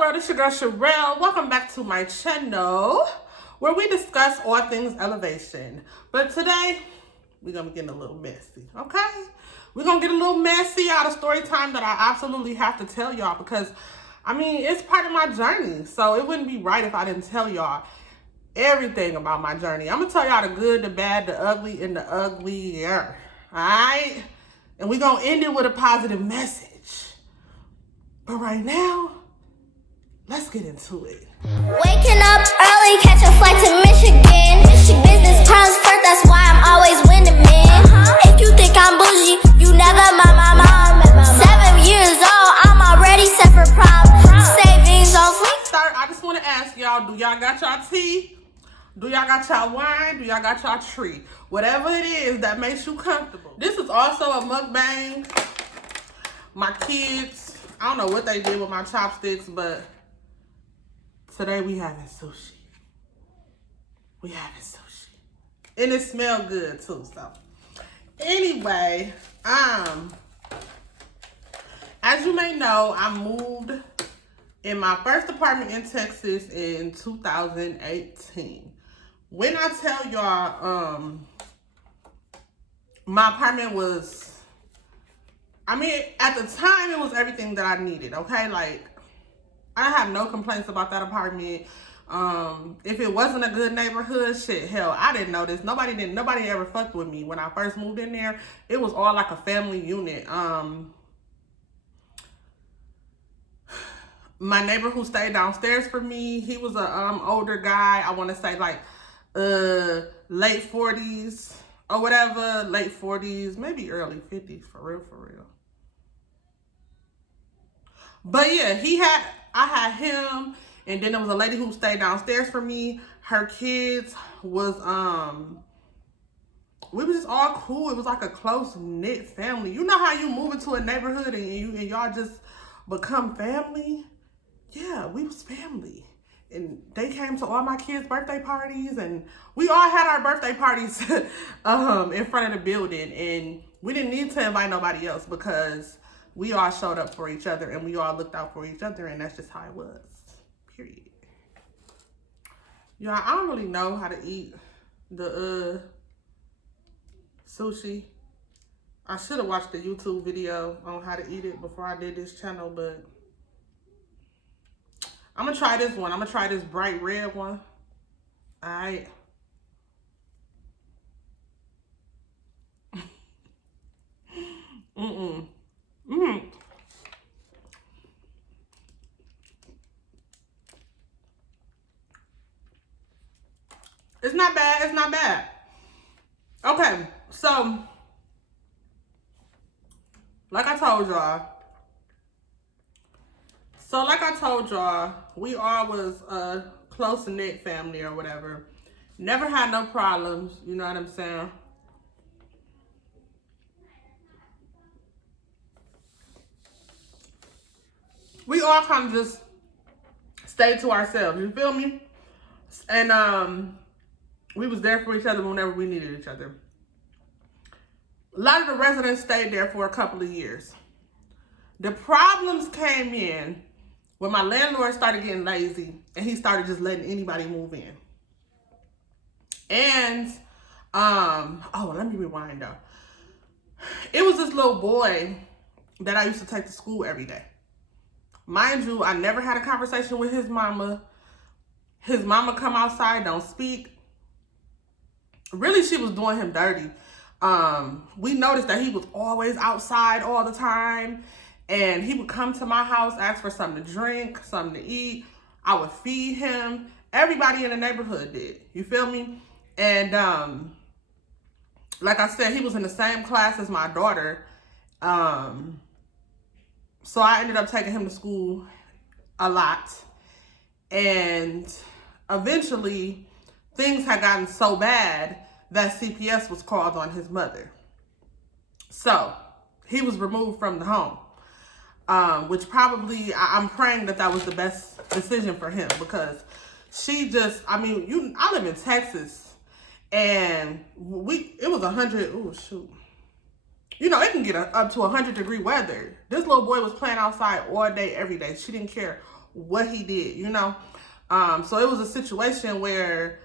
world? It's your girl Sherelle. Welcome back to my channel where we discuss all things elevation. But today, we're going to be getting a little messy, okay? We're going to get a little messy out of story time that I absolutely have to tell y'all because, I mean, it's part of my journey. So it wouldn't be right if I didn't tell y'all everything about my journey. I'm going to tell y'all the good, the bad, the ugly, and the uglier, all right? And we're going to end it with a positive message. But right now, let's get into it. Waking up early, catch a flight to Michigan. Business comes first, that's why I'm always winning, man. If you think I'm bougie, you never met my mom. 7 years old, I'm already set for prom. Savings on fleek. Start. I just want to ask y'all, do y'all got y'all tea? Do y'all got y'all wine? Do y'all got y'all tree? Whatever it is that makes you comfortable. This is also a mukbang. My kids, I don't know what they did with my chopsticks, but today we having sushi. We having sushi. And it smells good too, so. Anyway, as you may know, I moved in my first apartment in Texas in 2018. When I tell y'all, my apartment was, I mean, at the time, it was everything that I needed, okay? Like, I have no complaints about that apartment. If it wasn't a good neighborhood, shit, hell, I didn't know this. Nobody ever fucked with me when I first moved in there. It was all like a family unit. My neighbor who stayed downstairs for me, he was a older guy. I want to say like late 40s or whatever, late 40s, maybe early 50s, for real. But yeah, I had him, and then there was a lady who stayed downstairs for me. Her kids was, we were just all cool. It was like a close-knit family. You know how you move into a neighborhood and y'all just become family? Yeah, we was family. And they came to all my kids' birthday parties, and we all had our birthday parties in front of the building, and we didn't need to invite nobody else because we all showed up for each other and we all looked out for each other, and that's just how it was, period. Y'all, I don't really know how to eat the sushi. I should have watched the YouTube video on how to eat it before I did this channel, but I'm gonna try this one. I'm gonna try this bright red one. All right. It's not bad. It's not bad. Okay, so like I told y'all, we all was a close-knit family or whatever. Never had no problems, you know what I'm saying? We all kind of just stayed to ourselves, you feel me? And we was there for each other whenever we needed each other. A lot of the residents stayed there for a couple of years. The problems came in when my landlord started getting lazy and he started just letting anybody move in. And, oh, let me rewind though. It was this little boy that I used to take to school every day. Mind you, I never had a conversation with his mama. His mama come outside, don't speak. Really, she was doing him dirty. We noticed that he was always outside all the time. And he would come to my house, ask for something to drink, something to eat. I would feed him. Everybody in the neighborhood did. You feel me? And like I said, he was in the same class as my daughter. So I ended up taking him to school a lot. And eventually, things had gotten so bad that CPS was called on his mother. So he was removed from the home. Which probably, I'm praying that was the best decision for him, because she just, I mean, I live in Texas, and it was 100, oh shoot. You know, it can get up to 100-degree weather. This little boy was playing outside all day, every day. She didn't care what he did, you know? So it was a situation where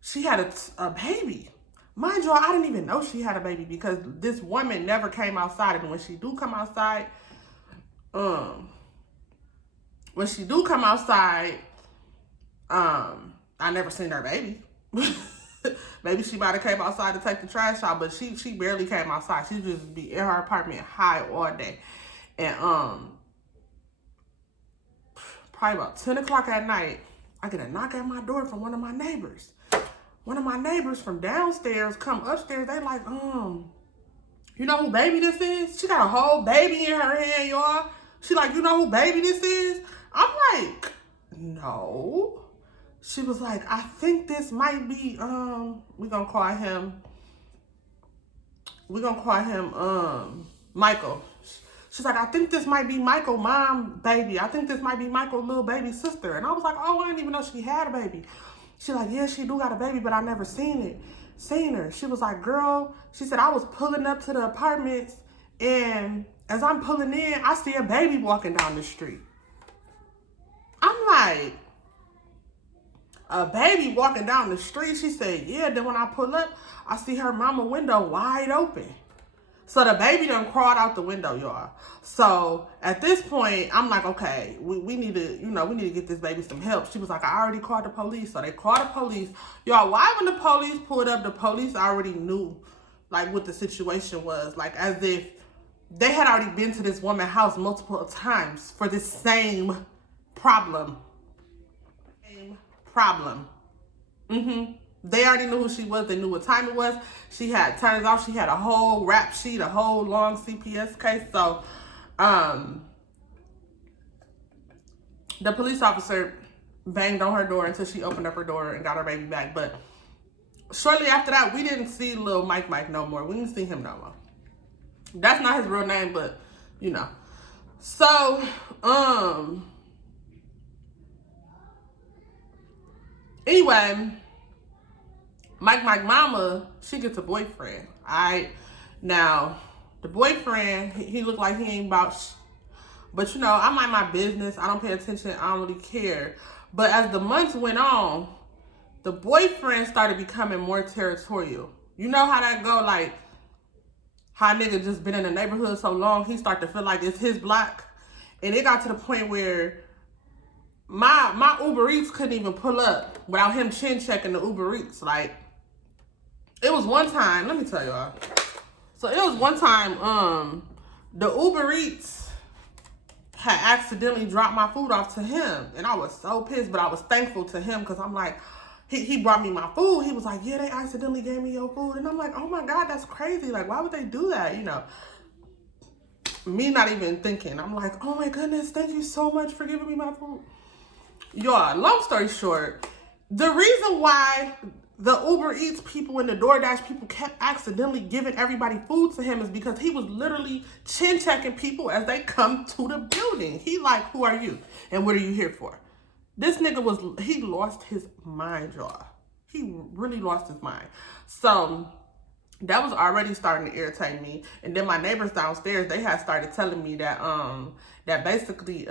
she had a baby. Mind you, I didn't even know she had a baby because this woman never came outside. And when she do come outside, I never seen her baby. Maybe she might have came outside to take the trash out, but she barely came outside. She just be in her apartment high all day. And probably about 10 o'clock at night, I get a knock at my door from one of my neighbors. One of my neighbors from downstairs come upstairs. They like, you know who baby this is? She got a whole baby in her hand, y'all. She like, you know who baby this is? I'm like, no. She was like, I think this might be, we're gonna call him Michael. She's like, I think this might be Michael mom baby. I think this might be Michael little baby sister. And I was like, oh, I didn't even know she had a baby. She like, yeah, she do got a baby, but I never seen her. She was like, girl, she said, I was pulling up to the apartments, and as I'm pulling in, I see a baby walking down the street. I'm like, a baby walking down the street? She said, yeah. Then when I pull up, I see her mama window wide open. So the baby done crawled out the window, y'all. So at this point, I'm like, okay, we need to, we need to get this baby some help. She was like, I already called the police. So they called the police. Y'all, why when the police pulled up, the police already knew, like, what the situation was. Like, as if they had already been to this woman's house multiple times for this same problem. They already knew who she was. They knew what time it was. Turns out she had a whole rap sheet, a whole long CPS case. So, the police officer banged on her door until she opened up her door and got her baby back. But shortly after that, we didn't see little Mike no more. We didn't see him no more. That's not his real name, but, So, anyway, Mike mama, she gets a boyfriend. Now, the boyfriend, he looked like he ain't about but I mind my business. I don't pay attention. I don't really care. But as the months went on, the boyfriend started becoming more territorial. You know how that go? Like, how nigga just been in the neighborhood so long, he started to feel like it's his block. And it got to the point where my Uber Eats couldn't even pull up without him chin checking the Uber Eats. Like, it was one time, let me tell y'all. So it was one time, the Uber Eats had accidentally dropped my food off to him. And I was so pissed, but I was thankful to him because I'm like, he brought me my food. He was like, yeah, they accidentally gave me your food. And I'm like, oh my God, that's crazy. Like, why would they do that? Me not even thinking. I'm like, oh my goodness, thank you so much for giving me my food. Y'all, long story short, the reason why the Uber Eats people and the DoorDash people kept accidentally giving everybody food to him is because he was literally chin checking people as they come to the building. He like, who are you? And what are you here for? This nigga he lost his mind, y'all. He really lost his mind. So that was already starting to irritate me. And then my neighbors downstairs, they had started telling me that, that basically,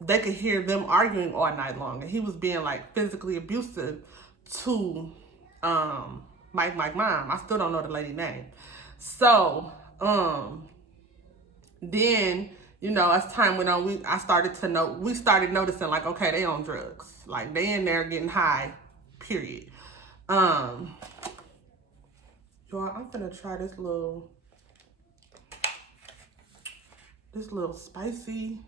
they could hear them arguing all night long. And he was being like physically abusive to Mike mom. I still don't know the lady name. So then as time went on, we started noticing, like, okay, they on drugs. Like, they in there getting high, period. Y'all, I'm gonna try this little spicy.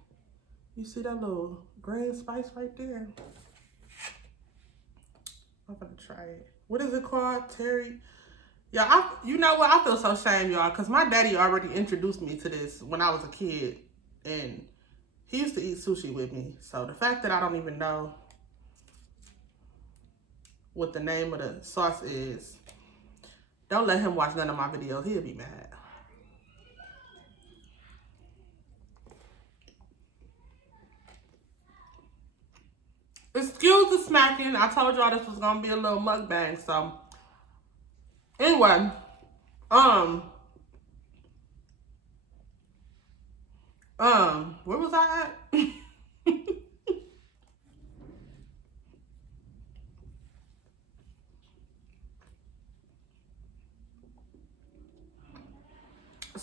You see that little green spice right there? I'm gonna try it. What is it called? Terry? Yeah, you know what? I feel so ashamed, y'all, because my daddy already introduced me to this when I was a kid. And he used to eat sushi with me. So the fact that I don't even know what the name of the sauce is, don't let him watch none of my videos. He'll be mad. Excuse the smacking. I told y'all this was gonna be a little mukbang. So anyway, where was I at?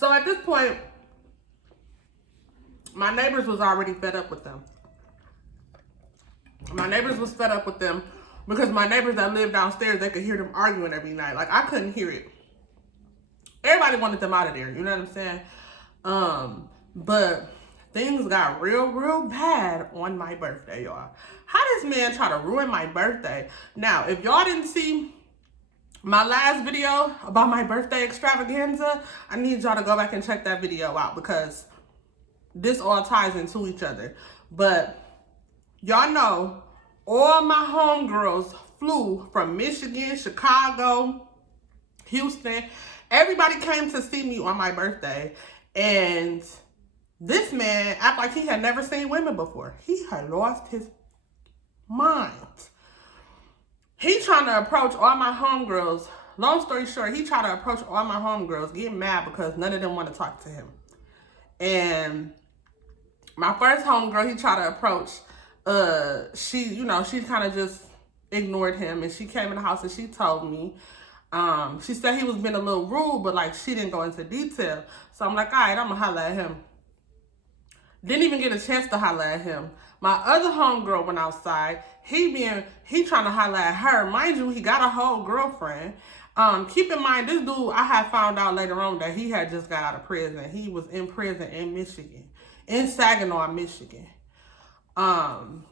So at this point, my neighbors was already fed up with them. My neighbors was fed up with them because my neighbors that lived downstairs, they could hear them arguing every night. Like, I couldn't hear it. Everybody wanted them out of there, you know what I'm saying? But things got real bad on my birthday, y'all. How this man try to ruin my birthday? Now, if y'all didn't see my last video about my birthday extravaganza, I need y'all to go back and check that video out because this all ties into each other. But y'all know all my homegirls flew from Michigan, Chicago, Houston. Everybody came to see me on my birthday. And this man acted like he had never seen women before. He had lost his mind. He trying to approach all my homegirls. Long story short, he tried to approach all my homegirls, getting mad because none of them want to talk to him. And my first homegirl, he tried to approach, she kind of just ignored him. And she came in the house and she told me, she said he was being a little rude, but like she didn't go into detail. So I'm like, all right, I'm gonna holler at him. Didn't even get a chance to holler at him. My other homegirl went outside. He trying to holler at her. Mind you, he got a whole girlfriend. Keep in mind, this dude, I had found out later on that he had just got out of prison. He was in prison in Michigan, in Saginaw, Michigan. So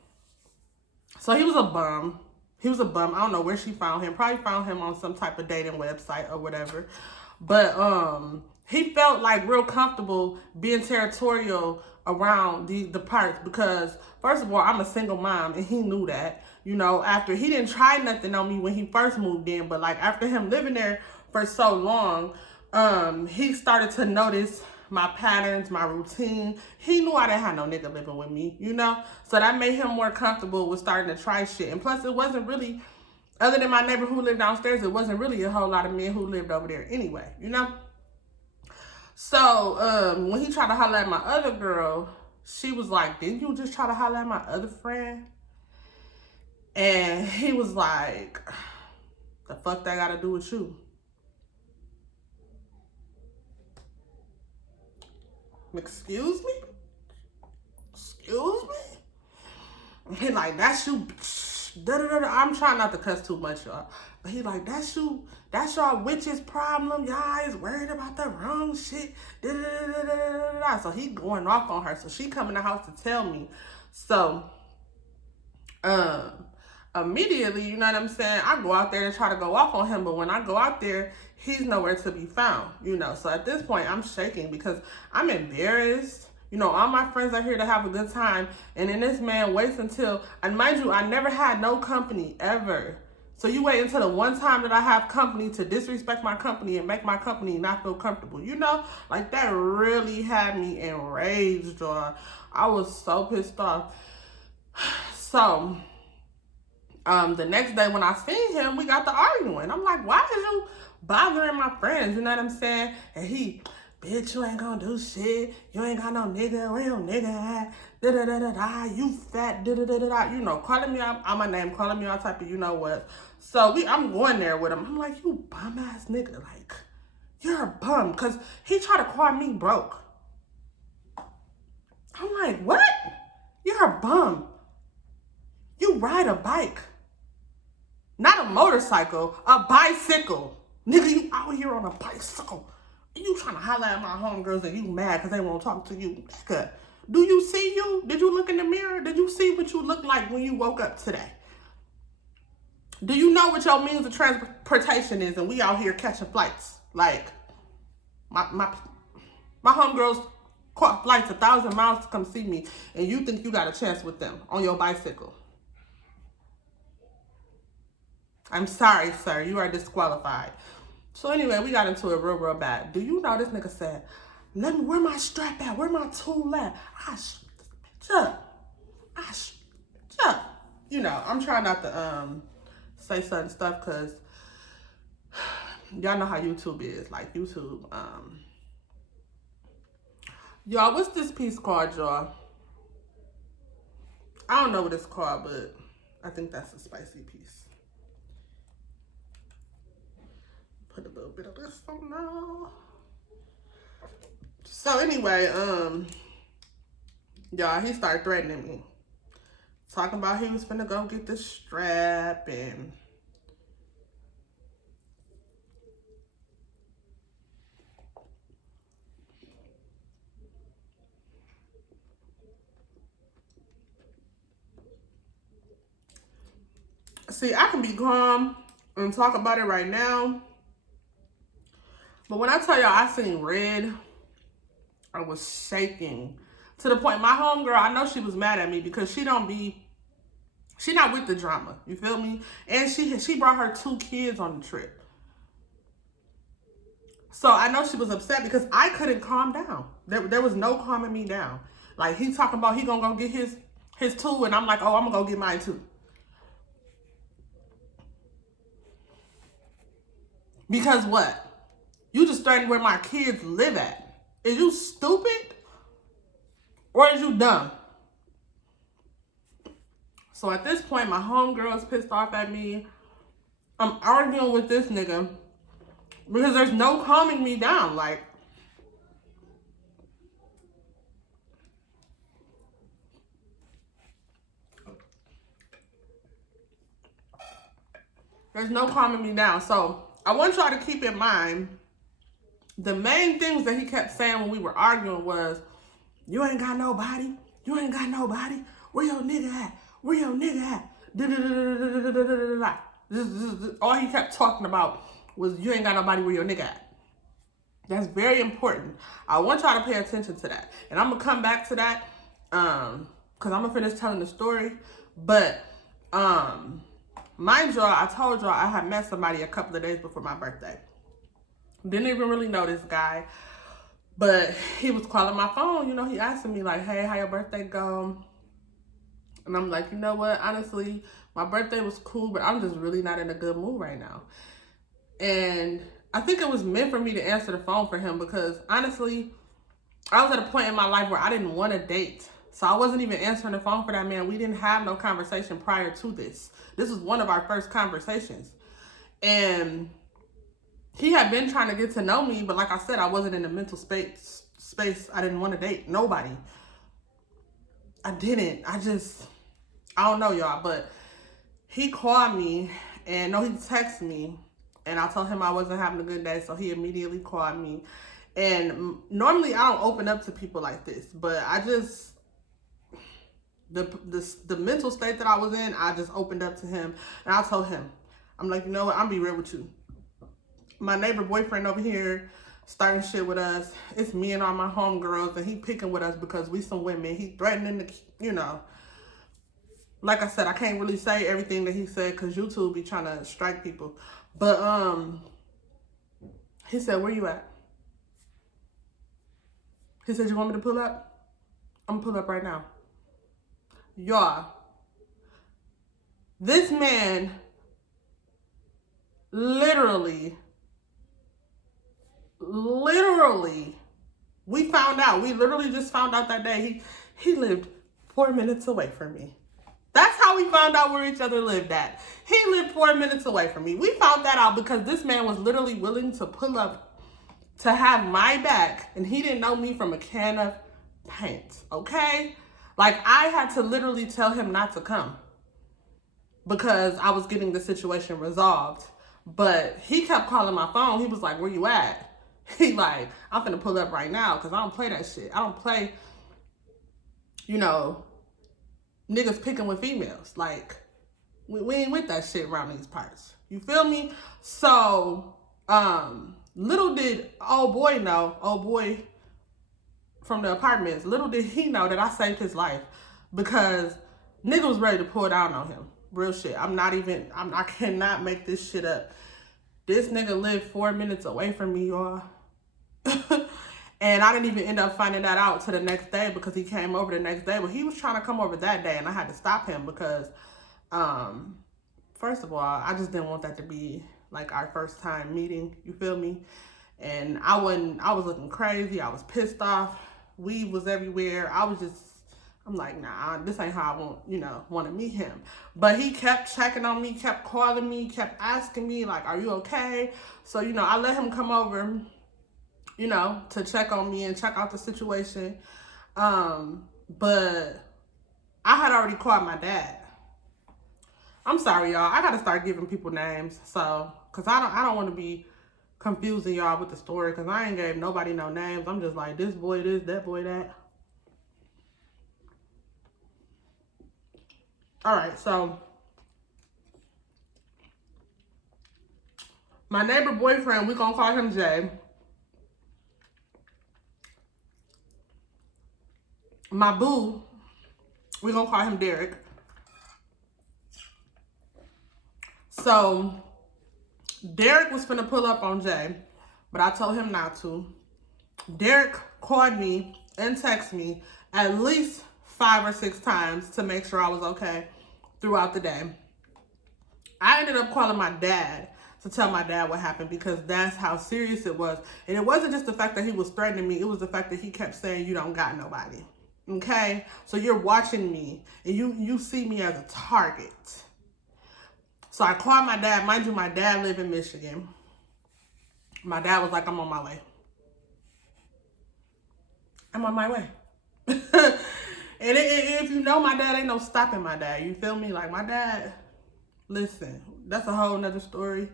he was a bum. I don't know where she found him. Probably found him on some type of dating website or whatever. But he felt like real comfortable being territorial around the parts because, first of all, I'm a single mom and he knew that. You know, after he didn't try nothing on me when he first moved in, but like after him living there for so long, he started to notice my patterns, my routine. He knew I didn't have no nigga living with me, you know? So that made him more comfortable with starting to try shit. And plus, it wasn't really, other than my neighbor who lived downstairs, it wasn't really a whole lot of men who lived over there anyway, you know? So when he tried to holler at my other girl, she was like, didn't you just try to holler at my other friend? And he was like, the fuck that got to do with you? Excuse me? Excuse me? He like, that's you. I'm trying not to cuss too much, y'all. But he like, that's you. That's y'all witch's problem. Y'all is worried about the wrong shit. So he going off on her. So she come in the house to tell me. So, immediately, you know what I'm saying? I go out there and try to go off on him. But when I go out there, he's nowhere to be found, you know. So at this point, I'm shaking because I'm embarrassed. You know, all my friends are here to have a good time. And then this man waits until, and mind you, I never had no company ever. So you wait until the one time that I have company to disrespect my company and make my company not feel comfortable. You know, like that really had me enraged, y'all. I was so pissed off. So, the next day when I seen him, we got to arguing. I'm like, why is you bothering my friends? You know what I'm saying? And he, bitch, you ain't gonna do shit. You ain't got no nigga. Where your nigga at? Da-da-da-da-da. You fat. Da-da-da-da-da. You know, calling me out my name, calling me all type of you know what. So I'm going there with him. I'm like, you bum ass nigga. Like, you're a bum. Because he tried to call me broke. I'm like, what? You're a bum. You ride a bike. Not a motorcycle, a bicycle. Nigga, you out here on a bicycle. And you trying to holler at my homegirls and you mad because they won't talk to you. Nigga, do you see you? Did you look in the mirror? Did you see what you look like when you woke up today? Do you know what your means of transportation is and we out here catching flights? Like, my homegirls caught flights 1,000 miles to come see me and you think you got a chance with them on your bicycle. I'm sorry, sir. You are disqualified. So anyway, we got into it real bad. Do you know this nigga said, where my strap at? Where my tool at? I shoot this bitch up. You know, I'm trying not to say certain stuff because y'all know how YouTube is. Like YouTube. Y'all, what's this piece called, y'all? I don't know what it's called, but I think that's a spicy piece. Put a little bit of this on now. So anyway, y'all, he started threatening me. Talking about he was finna go get the strap and see, I can be calm and talk about it right now. But when I tell y'all I seen red, I was shaking. To the point, my homegirl, I know she was mad at me because she not with the drama. You feel me? And she brought her 2 kids on the trip. So I know she was upset because I couldn't calm down. There was no calming me down. Like, he talking about he gonna go get his 2, and I'm like, oh, I'm gonna go get mine too. Because what? You just threatened where my kids live at. Is you stupid? Or is you dumb? So at this point, my homegirl is pissed off at me. I'm arguing with this nigga because there's no calming me down. Like, there's no calming me down. So I want y'all to keep in mind, the main things that he kept saying when we were arguing was, you ain't got nobody. You ain't got nobody. Where your nigga at? Where your nigga at? All he kept talking about was, you ain't got nobody, where your nigga at. That's very important. I want y'all to pay attention to that. And I'm going to come back to that because I'm going to finish telling the story. But mind y'all, I told y'all I had met somebody a couple of days before my birthday. Didn't even really know this guy. But he was calling my phone. You know, he asking me like, hey, how your birthday go? And I'm like, you know what? Honestly, my birthday was cool, but I'm just really not in a good mood right now. And I think it was meant for me to answer the phone for him because honestly, I was at a point in my life where I didn't want to date. So I wasn't even answering the phone for that man. We didn't have no conversation prior to this. This was one of our first conversations. And he had been trying to get to know me, but like I said, I wasn't in the mental space. I didn't want to date nobody. I didn't. I don't know, y'all, but he called me and no, he texted me and I told him I wasn't having a good day. So he immediately called me. And normally I don't open up to people like this, but I just, the mental state that I was in, I just opened up to him and I told him, I'm like, you know what? I'm be real with you. My neighbor boyfriend over here starting shit with us. It's me and all my homegirls, and he picking with us because we some women. He threatening to, you know. Like I said, I can't really say everything that he said because YouTube be trying to strike people. But he said, where you at? He said, you want me to pull up? I'm gonna pull up right now. Y'all, this man literally, we literally just found out that day he lived 4 minutes away from me. That's how we found out where each other lived at. He lived 4 minutes away from me. We found that out because this man was literally willing to pull up to have my back, and he didn't know me from a can of paint, okay? Like, I had to literally tell him not to come because I was getting the situation resolved. But he kept calling my phone. He was like, where you at? He like, I'm finna pull up right now because I don't play that shit. I don't play, you know, niggas picking with females. Like, we ain't with that shit around these parts. You feel me? So, little did old boy from the apartments, little did he know that I saved his life because nigga was ready to pull down on him. Real shit. I cannot make this shit up. This nigga lived 4 minutes away from me, y'all. And I didn't even end up finding that out till the next day because he came over the next day. But he was trying to come over that day and I had to stop him because, first of all, I just didn't want that to be like our first time meeting. You feel me? And I was looking crazy. I was pissed off. Weed was everywhere. I'm like, nah, this ain't how I want to meet him. But he kept checking on me, kept calling me, kept asking me, like, are you okay? So, I let him come over. you know, to check on me and check out the situation. But I had already called my dad. I'm sorry, y'all. I gotta start giving people names, so cause I don't want to be confusing y'all with the story, cause I ain't gave nobody no names. I'm just like, this boy this, that boy that. All right, so my neighbor boyfriend, we gonna call him Jay. My boo, we gonna call him Derek. So Derek was finna pull up on Jay, but I told him not to. Derek called me and texted me at least 5 or 6 times to make sure I was okay throughout the day. I ended up calling my dad to tell my dad what happened, because that's how serious it was. And it wasn't just the fact that he was threatening me, it was the fact that he kept saying, you don't got nobody. Okay? So you're watching me and you see me as a target. So I called my dad. Mind you, my dad lived in Michigan. My dad was like, I'm on my way. I'm on my way. And if you know my dad, ain't no stopping my dad. You feel me? Like, my dad, listen, that's a whole nother story.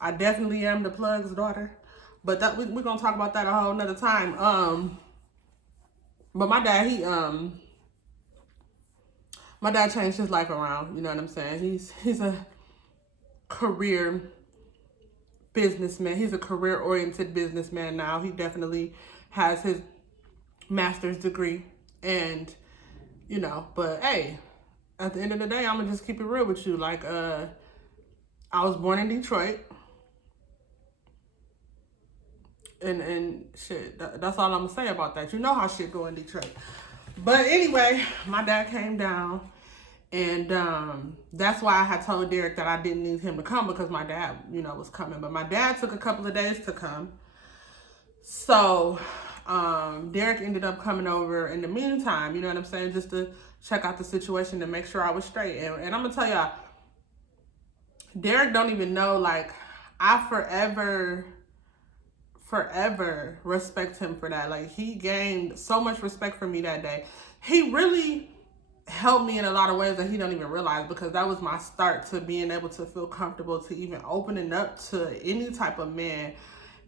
I definitely am the plug's daughter. But that we're going to talk about that a whole nother time. But my dad, my dad changed his life around. You know what I'm saying? He's a career businessman. He's a career-oriented businessman now. He definitely has his master's degree. And, you know, but hey, at the end of the day, I'm going to just keep it real with you. Like, I was born in Detroit. And shit, that's all I'm going to say about that. You know how shit go in Detroit. But anyway, my dad came down, and that's why I had told Derek that I didn't need him to come, because my dad, you know, was coming. But my dad took a couple of days to come. So Derek ended up coming over in the meantime, you know what I'm saying, just to check out the situation to make sure I was straight. And I'm going to tell y'all, Derek don't even know, like, I forever respect him for that. Like, he gained so much respect for me that day. He really helped me in a lot of ways that he don't even realize, because that was my start to being able to feel comfortable to even opening up to any type of man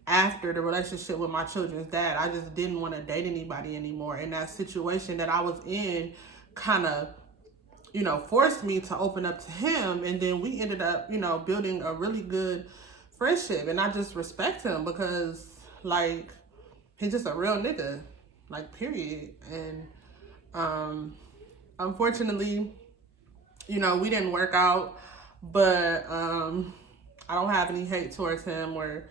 after the relationship with my children's dad. I just didn't want to date anybody anymore. And that situation that I was in kind of, you know, forced me to open up to him. And then we ended up, you know, building a really good friendship. And I just respect him because, like, he's just a real nigga, like, period. And unfortunately, you know, we didn't work out, but I don't have any hate towards him or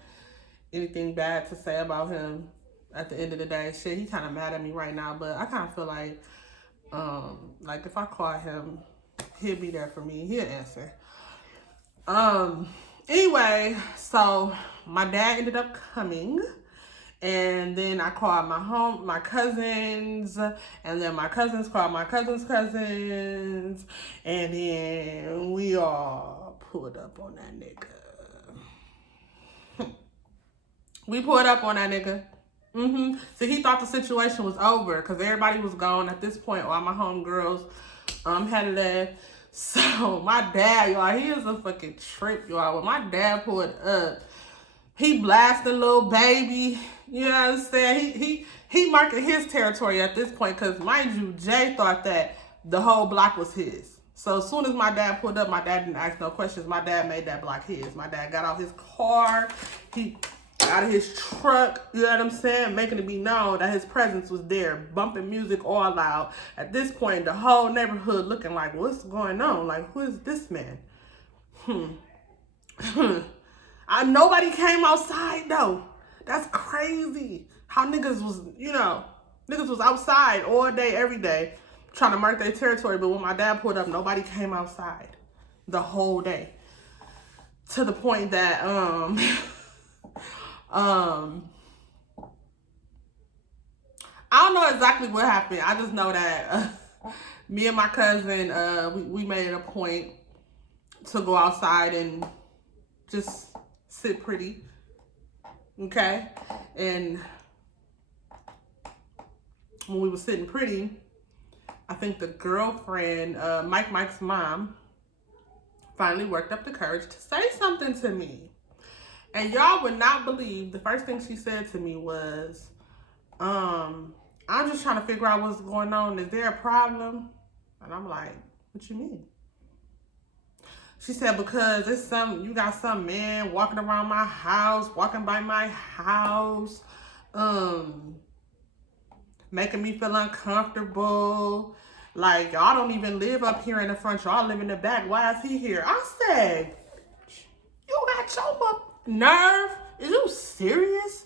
anything bad to say about him. At the end of the day, shit, he kind of mad at me right now, but I kind of feel like if I call him, he'll be there for me. He'll answer. Anyway, so my dad ended up coming, and then I called my cousins, and then my cousins called my cousins' cousins, and then we all pulled up on that nigga. We pulled up on that nigga. So he thought the situation was over because everybody was gone at this point. All my homegirls had left. So my dad, y'all, he is a fucking trip, y'all. When my dad pulled up, he blasted little baby. You know what I'm saying? He marking his territory at this point, because mind you, Jay thought that the whole block was his. So as soon as my dad pulled up, my dad didn't ask no questions. My dad made that block his. My dad got out his car. He out of his truck, you know what I'm saying, making it be known that his presence was there, bumping music all loud. At this point, the whole neighborhood looking like, what's going on? Like, who is this man? Nobody came outside, though. That's crazy. How niggas was, you know, niggas was outside all day, every day, trying to mark their territory. But when my dad pulled up, nobody came outside the whole day. To the point that, I don't know exactly what happened. I just know that me and my cousin, we made it a point to go outside and just sit pretty. okay? And when we were sitting pretty, I think the girlfriend, Mike's mom, finally worked up the courage to say something to me. And y'all would not believe, the first thing she said to me was, I'm just trying to figure out what's going on. Is there a problem? And I'm like, what you mean? She said, because it's you got some man walking around my house, walking by my house, making me feel uncomfortable. Like, y'all don't even live up here in the front, y'all live in the back. Why is he here? I said, you got your nerve? Is you serious?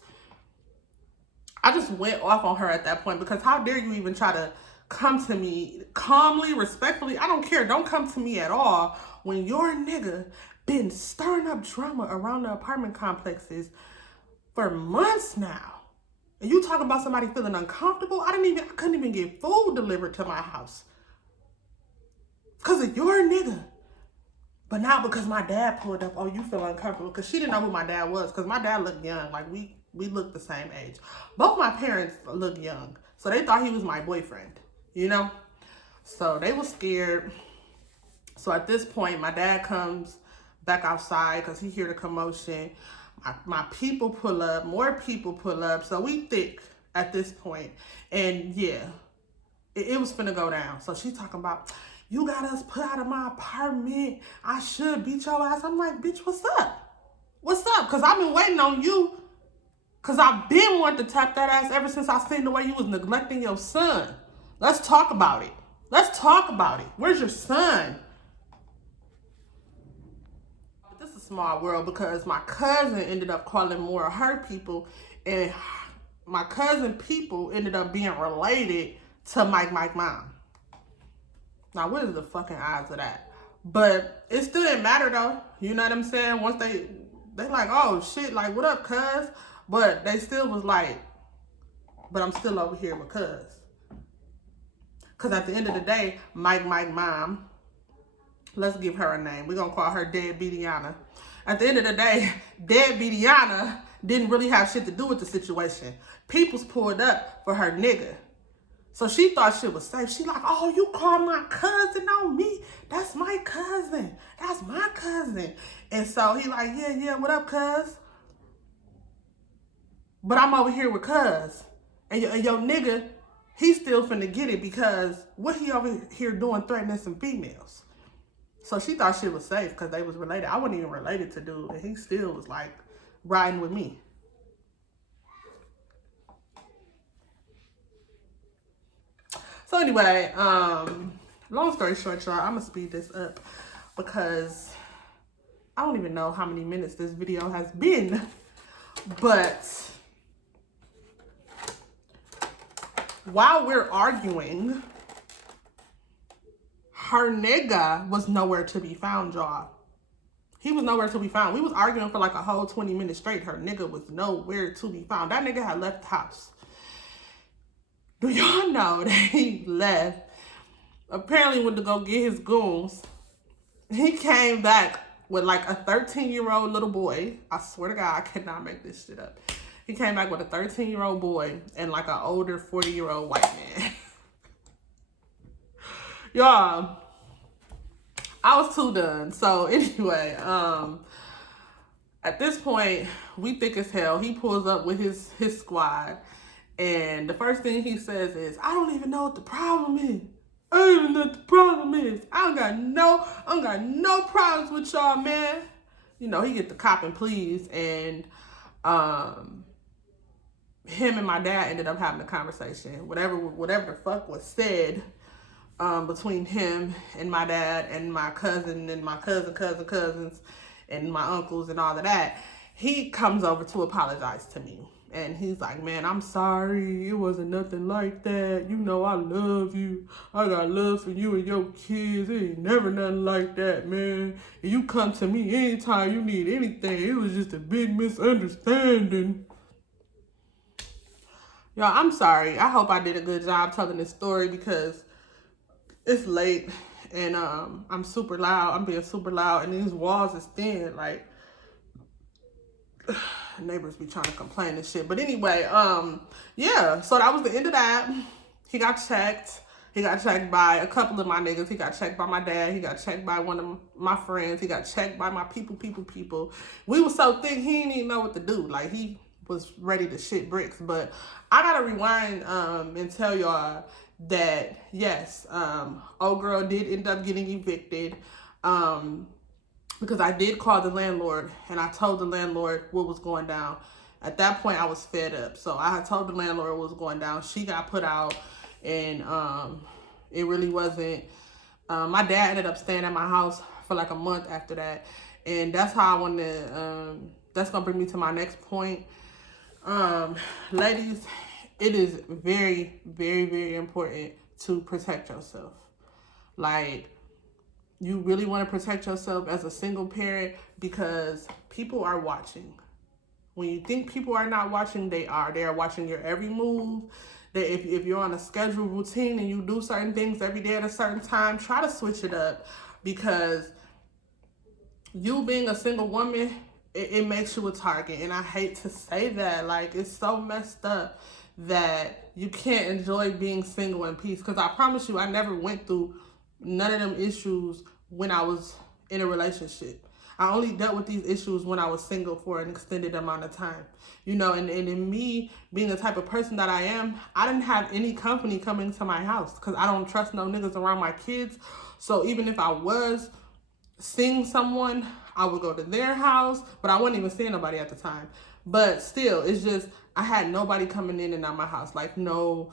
I just went off on her at that point, because how dare you even try to come to me calmly, respectfully? I don't care. Don't come to me at all when your nigga been stirring up drama around the apartment complexes for months now. And you talking about somebody feeling uncomfortable? I couldn't even get food delivered to my house because of your nigga. But not because my dad pulled up, oh, you feel uncomfortable. Because she didn't know who my dad was. Because my dad looked young. Like, we looked the same age. Both my parents look young. So they thought he was my boyfriend, you know? So they were scared. So at this point, my dad comes back outside because he hear the commotion. My people pull up. More people pull up. So we thick at this point. And yeah, it was finna go down. So she's talking about, you got us put out of my apartment. I should beat your ass. I'm like, bitch, what's up? What's up? Because I've been waiting on you. Because I've been wanting to tap that ass ever since I seen the way you was neglecting your son. Let's talk about it. Let's talk about it. Where's your son? But this is a small world, because my cousin ended up calling more of her people. And my cousin people ended up being related to Mike's mom. Now, what is the fucking odds of that? But it still didn't matter, though. You know what I'm saying? Once they like, oh, shit, like, what up, cuz? But they still was like, but I'm still over here with cuz. Because at the end of the day, Mike's mom, let's give her a name. We're going to call her Deadbeat Deanna. At the end of the day, Deadbeat Deanna didn't really have shit to do with the situation. People's pulled up for her nigga. So she thought shit was safe. She like, oh, you called my cousin on me? That's my cousin. That's my cousin. And so he like, yeah, what up, cuz? But I'm over here with cuz. And your nigga, he still finna get it, because what he over here doing threatening some females? So she thought shit was safe because they was related. I wasn't even related to dude, and he still was like riding with me. So anyway, long story short, y'all, I'm gonna speed this up because I don't even know how many minutes this video has been, but while we're arguing, her nigga was nowhere to be found, y'all. He was nowhere to be found. We was arguing for like a whole 20 minutes straight. Her nigga was nowhere to be found. That nigga had left the house. Do y'all know that he left? Apparently went to go get his goons. He came back with like a 13-year-old little boy. I swear to God, I cannot make this shit up. He came back with a 13-year-old boy and like an older 40-year-old white man. Y'all, I was too done. So anyway, at this point, we thick as hell. He pulls up with his squad. And the first thing he says is, I don't even know what the problem is. I don't even know what the problem is. I don't got no problems with y'all, man. You know, he get the cop and please. And him and my dad ended up having a conversation. Whatever the fuck was said between him and my dad and my cousin and my cousins and my uncles and all of that, he comes over to apologize to me. And he's like, man, I'm sorry. It wasn't nothing like that. You know, I love you. I got love for you and your kids. It ain't never nothing like that, man. And you come to me anytime you need anything. It was just a big misunderstanding. Y'all, I'm sorry. I hope I did a good job telling this story because it's late and I'm super loud. I'm being super loud and these walls is thin. Like, Neighbors be trying to complain and shit. But anyway, yeah, so that was the end of that. He got checked. He got checked by a couple of my niggas. He got checked by my dad. He got checked by one of my friends. He got checked by my people. We was so thick, he didn't even know what to do. Like, he was ready to shit bricks. But I gotta rewind and tell y'all that, yes, old girl did end up getting evicted. Because I did call the landlord and I told the landlord what was going down. At that point, I was fed up. So I had told the landlord what was going down. She got put out, and it really wasn't. My dad ended up staying at my house for like a month after that. And that's how I want to, that's going to bring me to my next point. Ladies, it is very, very, very important to protect yourself. Like, you really want to protect yourself as a single parent because people are watching. When you think people are not watching, they are. They are watching your every move. That if you're on a scheduled routine and you do certain things every day at a certain time, try to switch it up, because you being a single woman, it makes you a target. And I hate to say that. Like, it's so messed up that you can't enjoy being single in peace. Because I promise you, I never went through none of them issues when I was in a relationship. I only dealt with these issues when I was single for an extended amount of time. You know, and in me being the type of person that I am, I didn't have any company coming to my house because I don't trust no niggas around my kids. So even if I was seeing someone, I would go to their house, but I wasn't even seeing nobody at the time. But still, it's just, I had nobody coming in and out my house. Like, no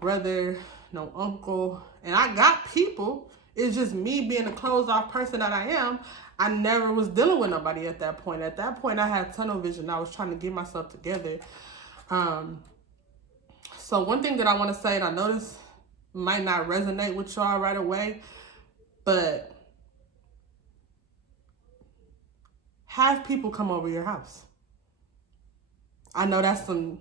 brother, no uncle. And I got people. It's just me being a closed off person that I am. I never was dealing with nobody at that point. At that point, I had tunnel vision. I was trying to get myself together. So one thing that I want to say, and I know this might not resonate with y'all right away, but have people come over your house. I know that's some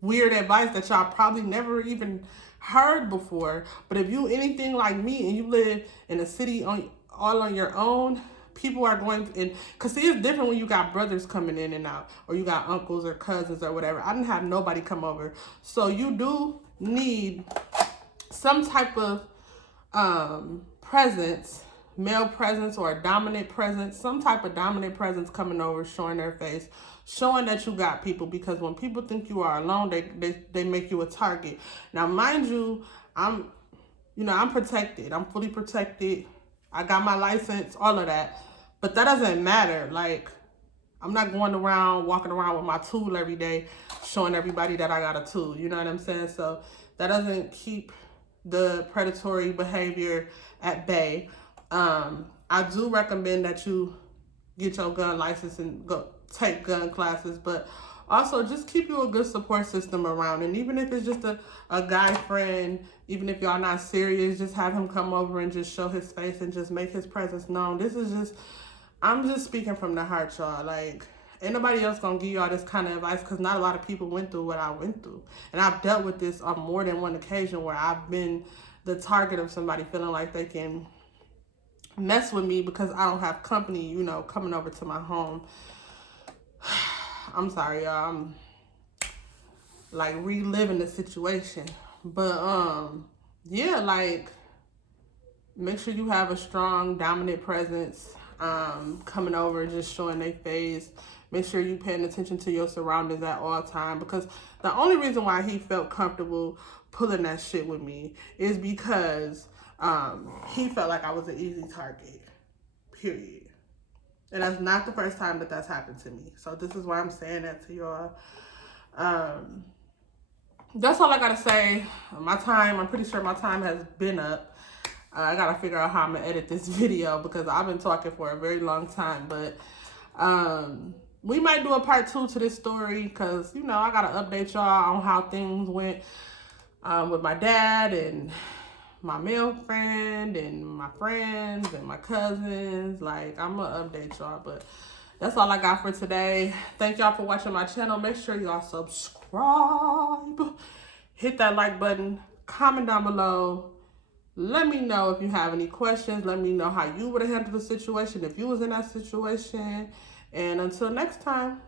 weird advice that y'all probably never even heard before, but if you anything like me and you live in a city all on your own, people are going to, and because see, it's different when you got brothers coming in and out, or you got uncles or cousins or whatever. I didn't have nobody come over. So you do need some type of presence, male presence or a dominant presence, some type of dominant presence coming over, showing their face, showing that you got people, because when people think you are alone, they make you a target. Now, mind you, I'm protected. I'm fully protected. I got my license, all of that. But that doesn't matter. Like, I'm not going around, walking around with my tool every day, showing everybody that I got a tool. You know what I'm saying? So that doesn't keep the predatory behavior at bay. I do recommend that you get your gun license and go take gun classes, but also just keep you a good support system around. And even if it's just a guy friend, even if y'all not serious, just have him come over and just show his face and just make his presence known. I'm just speaking from the heart, y'all. Like, ain't nobody else gonna give y'all this kind of advice, because not a lot of people went through what I went through. And I've dealt with this on more than one occasion where I've been the target of somebody feeling like they can mess with me because I don't have company, coming over to my home. I'm sorry, y'all. I'm like reliving the situation. But yeah, like, make sure you have a strong, dominant presence coming over, just showing their face. Make sure you paying attention to your surroundings at all time, because the only reason why he felt comfortable pulling that shit with me is because he felt like I was an easy target, period. And that's not the first time that that's happened to me. So this is why I'm saying that to y'all. That's all I gotta say. I'm pretty sure my time has been up. I gotta figure out how I'm gonna edit this video, because I've been talking for a very long time. But we might do a part 2 to this story, because, I gotta update y'all on how things went with my dad and my male friend and my friends and my cousins. Like, I'm gonna update y'all, but that's all I got for today. Thank y'all for watching my channel. Make sure y'all subscribe, hit that like button, comment down below. Let me know if you have any questions. Let me know how you would have handled the situation if you was in that situation. And until next time.